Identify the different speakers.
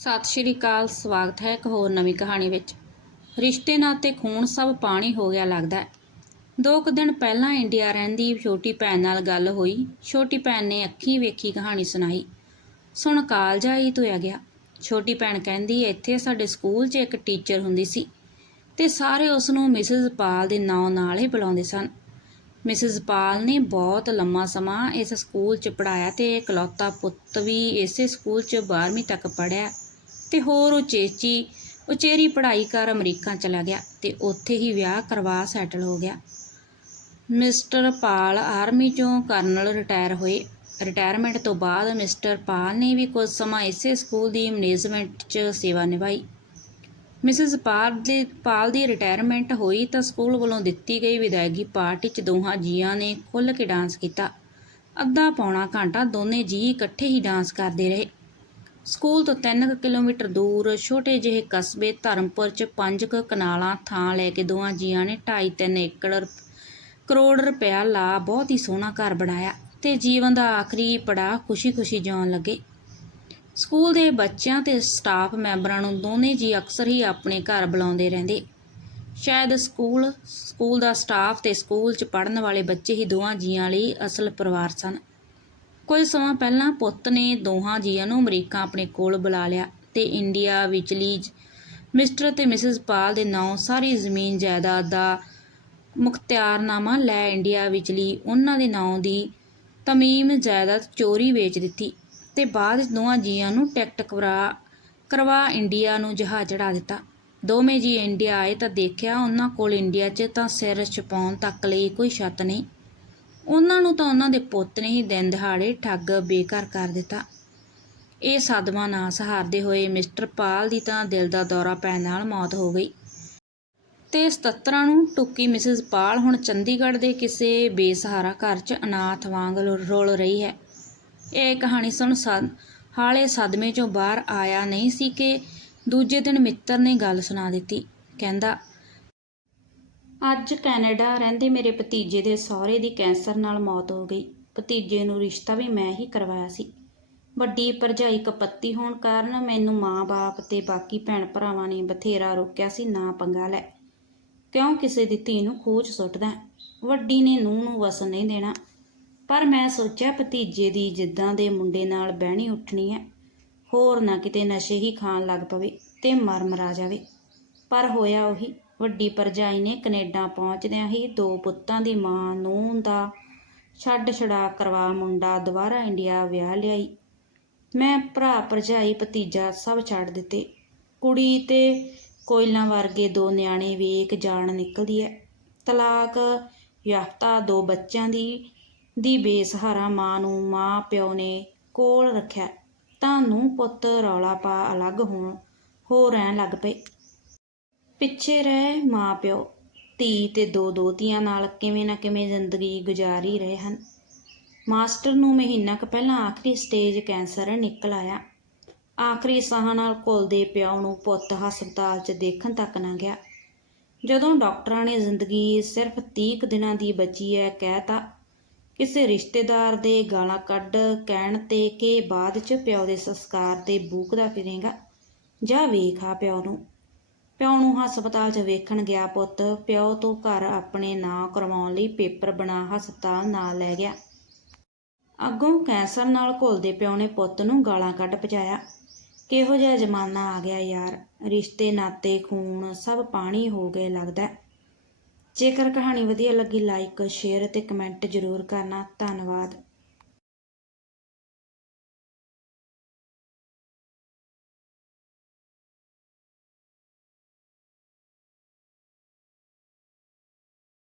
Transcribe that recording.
Speaker 1: ਸਤਿ ਸ਼੍ਰੀ ਅਕਾਲ, ਸਵਾਗਤ ਹੈ ਇੱਕ ਹੋਰ ਨਵੀਂ ਕਹਾਣੀ ਵਿੱਚ। ਰਿਸ਼ਤੇ ਨਾਤੇ ਖੂਨ ਸਭ ਪਾਣੀ ਹੋ ਗਿਆ ਲੱਗਦਾ ਦੋ ਕੁ ਦਿਨ ਪਹਿਲਾਂ ਇੰਡੀਆ ਰਹਿੰਦੀ ਛੋਟੀ ਭੈਣ ਨਾਲ ਗੱਲ ਹੋਈ। ਛੋਟੀ ਭੈਣ ਨੇ ਅੱਖੀਂ ਵੇਖੀ ਕਹਾਣੀ ਸੁਣਾਈ। ਸੁਣ ਕਾਲਜਾ ਹੀ ਧੋਇਆ ਗਿਆ। ਛੋਟੀ ਭੈਣ ਕਹਿੰਦੀ, ਇੱਥੇ ਸਾਡੇ ਸਕੂਲ 'ਚ ਇੱਕ ਟੀਚਰ ਹੁੰਦੀ ਸੀ ਤੇ ਸਾਰੇ ਉਸ ਨੂੰ ਮਿਸਿਸ ਪਾਲ ਦੇ ਨਾਂ ਨਾਲ ਹੀ ਬੁਲਾਉਂਦੇ ਸਨ। ਮਿਸਿਸ ਪਾਲ ਨੇ ਬਹੁਤ ਲੰਮਾ ਸਮਾਂ ਇਸ ਸਕੂਲ 'ਚ ਪੜਾਇਆ ਤੇ ਇਕਲੌਤਾ ਪੁੱਤ ਵੀ ਇਸੇ ਸਕੂਲ 'ਚ 12ਵੀਂ ਤੱਕ ਪੜਿਆ ਤੇ ਹੋਰ ਉਚੇਚੀ ਉਚੇਰੀ ਪੜ੍ਹਾਈ ਕਰ ਅਮਰੀਕਾ ਚਲਾ ਗਿਆ ਤੇ ਉੱਥੇ ਹੀ ਵਿਆਹ ਕਰਵਾ ਸੈਟਲ ਹੋ ਗਿਆ। ਮਿਸਟਰ ਪਾਲ ਆਰਮੀ ਚੋਂ ਕਰਨਲ ਰਿਟਾਇਰ ਹੋਏ। ਰਿਟਾਇਰਮੈਂਟ ਤੋਂ ਬਾਅਦ ਮਿਸਟਰ ਪਾਲ ਨੇ ਵੀ ਕੁਝ ਸਮਾਂ ਇਸੇ ਸਕੂਲ ਦੀ ਮੈਨੇਜਮੈਂਟ 'ਚ ਸੇਵਾ ਨਿਭਾਈ। ਮਿਸਿਸ ਪਾਲ ਦੀ ਪਾਲ ਦੀ ਰਿਟਾਇਰਮੈਂਟ ਹੋਈ ਤਾਂ ਸਕੂਲ ਵੱਲੋਂ ਦਿੱਤੀ ਗਈ ਵਿਦਾਇਗੀ ਪਾਰਟੀ 'ਚ ਦੋਹਾਂ ਜੀਆਂ ਨੇ ਖੁੱਲ੍ਹ ਕੇ ਡਾਂਸ ਕੀਤਾ। ਅੱਧਾ ਪੌਣਾ ਘੰਟਾ ਦੋਨੇ ਜੀ ਇਕੱਠੇ ਹੀ ਡਾਂਸ ਕਰਦੇ ਰਹੇ। ਸਕੂਲ ਤੋਂ 3 ਕਿਲੋਮੀਟਰ ਦੂਰ ਛੋਟੇ ਜਿਹੇ ਕਸਬੇ ਧਰਮਪੁਰ 'ਚ ਪੰਜ ਕੁ ਕਨਾਲਾਂ ਥਾਂ ਲੈ ਕੇ ਦੋਵਾਂ ਜੀਆਂ ਨੇ 2.5-3 ਏਕੜ ਕਰੋੜ ਰੁਪਇਆ ਲਾ ਬਹੁਤ ਹੀ ਸੋਹਣਾ ਘਰ ਬਣਾਇਆ ਤੇ ਜੀਵਨ ਦਾ ਆਖਰੀ ਪੜਾਅ ਖੁਸ਼ੀ-ਖੁਸ਼ੀ ਜਿਉਣ ਲੱਗੇ। ਸਕੂਲ ਦੇ ਬੱਚਿਆਂ ਤੇ ਸਟਾਫ ਮੈਂਬਰਾਂ ਨੂੰ ਦੋਨੇ ਜੀ ਅਕਸਰ ਹੀ ਆਪਣੇ ਘਰ ਬੁਲਾਉਂਦੇ ਰਹਿੰਦੇ। ਸ਼ਾਇਦ ਸਕੂਲ ਸਕੂਲ ਦਾ ਸਟਾਫ ਤੇ ਸਕੂਲ 'ਚ ਪੜ੍ਹਨ ਵਾਲੇ ਬੱਚੇ ਹੀ ਦੋਵਾਂ ਜੀਆਂ ਲਈ ਅਸਲ ਪਰਿਵਾਰ ਸਨ। ਕੁਝ ਸਮਾਂ ਪਹਿਲਾਂ ਪੁੱਤ ਨੇ ਦੋਹਾਂ ਜੀਆਂ ਨੂੰ ਅਮਰੀਕਾ ਆਪਣੇ ਕੋਲ ਬੁਲਾ ਲਿਆ ਤੇ ਇੰਡੀਆ ਵਿਚਲੀ ਮਿਸਟਰ ਤੇ ਮਿਸਿਸ ਪਾਲ ਦੇ ਨਾਂ, ਸਾਰੀ ਜ਼ਮੀਨ ਜਾਇਦਾਦ ਦਾ ਮੁਖਤਿਆਰਨਾਮਾ ਲੈ ਇੰਡੀਆ ਵਿਚਲੀ ਉਹਨਾਂ ਦੇ ਨਾਂ ਦੀ ਤਮੀਮ ਜਾਇਦਾਦ ਚੋਰੀ ਵੇਚ ਦਿੱਤੀ ਤੇ ਬਾਅਦ ਵਿੱਚ ਦੋਵਾਂ ਜੀਆਂ ਨੂੰ ਟਿਕਟ ਕਰਵਾ ਕਰਵਾ ਇੰਡੀਆ ਨੂੰ ਜਹਾਜ਼ ਚੜਾ ਦਿੱਤਾ। ਦੋਵੇਂ ਜੀ ਇੰਡੀਆ ਆਏ ਤਾਂ ਦੇਖਿਆ ਉਹਨਾਂ ਕੋਲ ਇੰਡੀਆ 'ਚ ਤਾਂ ਸਿਰ ਛਪਾਉਣ ਤੱਕ ਲਈ ਕੋਈ ਛੱਤ ਨਹੀਂ। ਉਹਨਾਂ ਨੂੰ ਤਾਂ ਉਹਨਾਂ ਦੇ ਪੁੱਤ ਨੇ ਹੀ ਦਿਨ ਦਿਹਾੜੇ ਠੱਗ ਬੇਘਰ ਕਰ ਦਿੱਤਾ। ਇਹ ਸਦਮਾ ਨਾ ਸਹਾਰਦੇ ਹੋਏ ਮਿਸਟਰ ਪਾਲ ਦੀ ਤਾਂ ਦਿਲ ਦਾ ਦੌਰਾ ਪੈਣ ਨਾਲ ਮੌਤ ਹੋ ਗਈ। ਤੇ 77 ਨੂੰ ਟੁੱਕੀ ਮਿਸਿਸ ਪਾਲ ਹੁਣ ਚੰਡੀਗੜ੍ਹ ਦੇ ਕਿਸੇ ਬੇਸਹਾਰਾ ਘਰ 'ਚ ਅਨਾਥ ਵਾਂਗ ਰੁ- ਰੁਲ ਰਹੀ ਹੈ। ਇਹ ਕਹਾਣੀ ਸੁਣ ਸਦ, ਹਾਲੇ ਸਦਮੇ 'ਚੋਂ ਬਾਹਰ ਆਇਆ ਨਹੀਂ ਸੀ ਕਿ ਦੂਜੇ ਦਿਨ ਮਿੱਤਰ ਨੇ ਗੱਲ ਸੁਣਾ ਦਿੱਤੀ। ਕਹਿੰਦਾ ਅੱਜ ਕੈਨੇਡਾ ਰਹਿੰਦੇ ਮੇਰੇ ਭਤੀਜੇ ਦੇ ਸਹੁਰੇ ਦੀ ਕੈਂਸਰ ਨਾਲ ਮੌਤ ਹੋ ਗਈ। ਭਤੀਜੇ ਨੂੰ ਰਿਸ਼ਤਾ ਵੀ ਮੈਂ ਹੀ ਕਰਵਾਇਆ ਸੀ। ਵੱਡੀ ਭਰਜਾਈ ਕਪੱਤੀ ਹੋਣ ਕਾਰਨ ਮੈਨੂੰ ਮਾਂ-ਬਾਪ ਤੇ ਬਾਕੀ ਭੈਣ ਭਰਾਵਾਂ ਨੇ ਬਥੇਰਾ ਰੋਕਿਆ ਸੀ ਨਾ ਪੰਗਾ ਲੈ। ਕਿਉਂ ਕਿਸੇ ਦੀ ਧੀ ਨੂੰ ਖੂਚ ਸੁੱਟਦਾ ਵੱਡੀ ਨੇ ਨੂੰਹ ਨੂੰ ਵਸਣ ਨਹੀਂ ਦੇਣਾ। ਪਰ ਮੈਂ ਸੋਚਿਆ ਭਤੀਜੇ ਦੀ ਜਿੱਦਾਂ ਦੇ ਮੁੰਡੇ ਨਾਲ ਬਹਿਣੀ ਉੱਠਣੀ ਹੈ। ਹੋਰ ਨਾ ਕਿਤੇ ਨਸ਼ੇ ਹੀ ਖਾਣ ਲੱਗ ਪਵੇ ਤੇ ਮਰ ਮਰਾ ਜਾਵੇ। ਪਰ ਹੋਇਆ ਉਹੀ। ਵੱਡੀ ਭਰਜਾਈ ਨੇ ਕੈਨੇਡਾ ਪਹੁੰਚਦਿਆਂ ਹੀ ਦੋ ਪੁੱਤਾਂ ਦੀ ਮਾਂ ਨੂੰ ਦਾ ਛੱਡ ਛੜਾ ਕਰਵਾ ਮੁੰਡਾ ਦੁਬਾਰਾ ਇੰਡੀਆ ਵਿਆਹ ਲਿਆਈ। ਮੈਂ ਭਰਾ, ਭਰਜਾਈ, ਭਤੀਜਾ ਸਭ ਛੱਡ ਦਿੱਤੇ। ਕੁੜੀ ਤੇ ਕੋਇਲਾਂ ਵਰਗੇ ਦੋ ਨਿਆਣੇ ਵੇਖ ਜਾਣ ਨਿਕਲਦੀ ਹੈ ਤਲਾਕ ਯਾਫਤਾ ਦੋ ਬੱਚਿਆਂ ਦੀ ਦੀ ਬੇਸਹਾਰਾ ਮਾਂ ਨੂੰ ਮਾਂ ਪਿਓ ਨੇ ਕੋਲ ਰੱਖਿਆ। ਤਾਂ ਨੂੰ ਪੁੱਤ ਰੌਲਾ ਪਾ ਅਲੱਗ ਹੋਣ, ਹੋ ਰਹਿਣ ਲੱਗ ਪਏ। ਪਿੱਛੇ ਰਹਿ ਮਾਂ ਪਿਓ, ਧੀ ਤੇ ਦੋ ਦੋਤੀਆਂ ਨਾਲ ਕਿਵੇਂ ਨਾ ਕਿਵੇਂ ਜ਼ਿੰਦਗੀ ਗੁਜ਼ਾਰ ਹੀ ਰਹੇ ਹਨ। ਮਾਸਟਰ ਨੂੰ ਮਹੀਨਾ ਕੁ ਪਹਿਲਾਂ ਆਖਰੀ ਸਟੇਜ ਕੈਂਸਰ ਨਿਕਲ ਆਇਆ। ਆਖਰੀ ਸਾਹ ਨਾਲ ਘੁਲਦੇ ਪਿਓ ਨੂੰ ਪੁੱਤ ਹਸਪਤਾਲ 'ਚ ਦੇਖਣ ਤੱਕ ਨਾ ਗਿਆ। ਜਦੋਂ ਡਾਕਟਰਾਂ ਨੇ ਜ਼ਿੰਦਗੀ ਸਿਰਫ 30 ਕੁ ਦਿਨਾਂ ਦੀ ਬਚੀ ਹੈ ਕਹਿਤਾ ਕਿਸੇ ਰਿਸ਼ਤੇਦਾਰ ਦੇ ਗਾਲਾਂ ਕੱਢ, ਕਹਿਣ ਤੇ ਕਿ ਬਾਅਦ 'ਚ ਪਿਓ ਦੇ ਸੰਸਕਾਰ ਤੇ ਬੂਕਦਾ ਫਿਰੇਗਾ, ਜਾਂ ਵੇਖ ਆ ਪਿਓ ਨੂੰ। ਪਿਓ ਨੂੰ ਹਸਪਤਾਲ 'ਚ ਵੇਖਣ ਗਿਆ ਪੁੱਤ। ਪਿਓ ਤੋਂ ਘਰ ਆਪਣੇ ਨਾਂ ਕਰਵਾਉਣ ਲਈ ਪੇਪਰ ਬਣਾ ਹਸਪਤਾਲ ਨਾਲ ਲੈ ਗਿਆ। ਅੱਗੋਂ ਕੈਂਸਰ ਨਾਲ ਘੁਲਦੇ ਪਿਓ ਨੇ ਪੁੱਤ ਨੂੰ ਗਾਲਾਂ ਕੱਢ ਪਜਾਇਆ ਕਿਹੋ ਜਿਹਾ ਜ਼ਮਾਨਾ ਆ ਗਿਆ ਯਾਰ। ਰਿਸ਼ਤੇ, ਨਾਤੇ, ਖੂਨ ਸਭ ਪਾਣੀ ਹੋ ਗਏ ਲੱਗਦਾ। ਜੇਕਰ ਕਹਾਣੀ ਵਧੀਆ ਲੱਗੀ ਲਾਈਕ ਸ਼ੇਅਰ ਅਤੇ ਕਮੈਂਟ ਜ਼ਰੂਰ ਕਰਨਾ। ਧੰਨਵਾਦ।